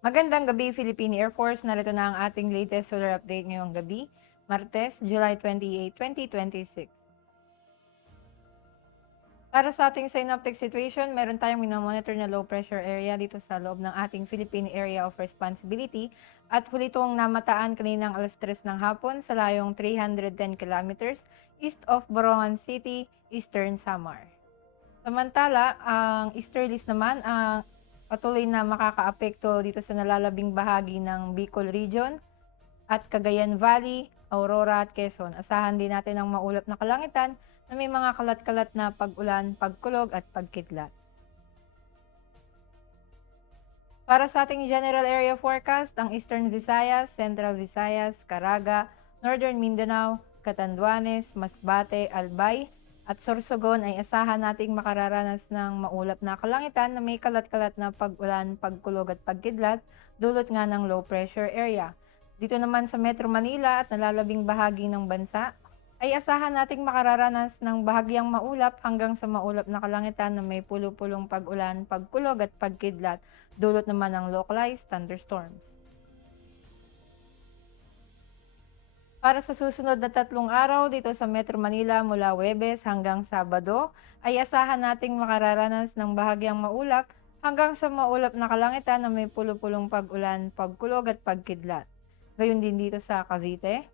Magandang gabi, Philippine Air Force. Narito na ang ating latest solar update ngayong gabi, Martes, July 28, 2026. Para sa ating synoptic situation, meron tayong minomonitor na low pressure area dito sa loob ng ating Philippine Area of Responsibility at huli itong namataan kaninang alas 3 ng hapon sa layong 310 kilometers east of Borongan City, Eastern Samar. Samantala, ang easterlies naman ang patuloy na makakaapekto dito sa nalalabing bahagi ng Bicol Region at Cagayan Valley, Aurora at Quezon. Asahan din natin ang maulap na kalangitan na may mga kalat-kalat na pag-ulan, pagkulog at pagkidlat. Para sa ating general area forecast, ang Eastern Visayas, Central Visayas, Caraga, Northern Mindanao, Catanduanes, Masbate, Albay, at Sorsogon ay asahan nating makararanas ng maulap na kalangitan na may kalat-kalat na pag-ulan, pagkulog at pagkidlat dulot nga ng low pressure area. Dito naman sa Metro Manila at nalalabing bahagi ng bansa ay asahan nating makararanas ng bahagyang maulap hanggang sa maulap na kalangitan na may pulo-pulong pag-ulan, pagkulog at pagkidlat dulot naman ng localized thunderstorms. Para sa susunod na 3 araw dito sa Metro Manila mula Huwebes hanggang Sabado, ay asahan nating makararanas ng bahagyang maulap hanggang sa maulap na kalangitan na may pulo-pulong pag-ulan, pagkulog at pagkidlat. Gayon din dito sa Cavite,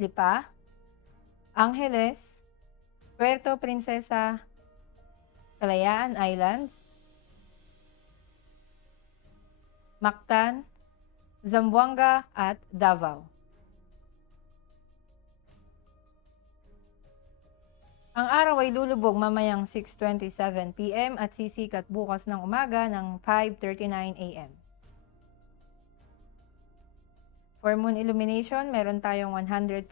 Lipa, Angeles, Puerto Princesa, Kalayaan Island, Mactan, Zamboanga at Davao. Ang araw ay lulubog mamayang 6:27 p.m. at sisikat bukas ng umaga ng 5:39 a.m. For moon illumination, meron tayong 100%.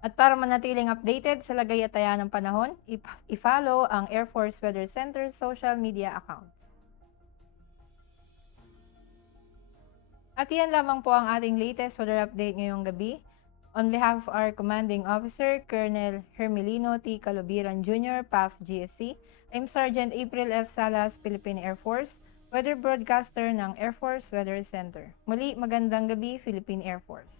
At para manatiling updated sa lagay at taya ng panahon, i-follow ang Air Force Weather Center social media accounts. At yan lamang po ang ating latest weather update ngayong gabi. On behalf of our Commanding Officer, Colonel Hermelino T. Calobiran Jr., PAF GSC, I'm Sergeant April F. Salas, Philippine Air Force, Weather Broadcaster ng Air Force Weather Center. Muli, magandang gabi, Philippine Air Force.